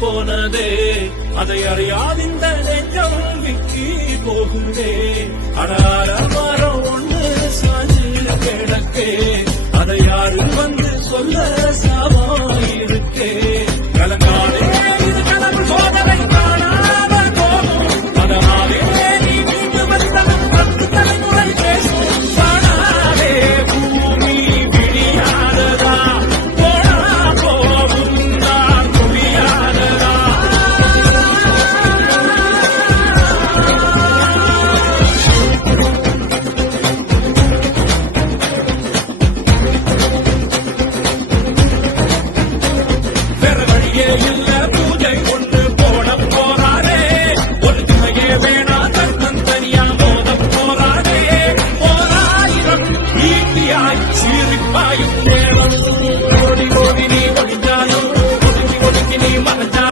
போனதே அதை அறியாதிந்த நெஞ்சம் விக்கி போகுதே அடார மரம் ஒன்று சாஞ்சு கிடக்கே அதை யாரு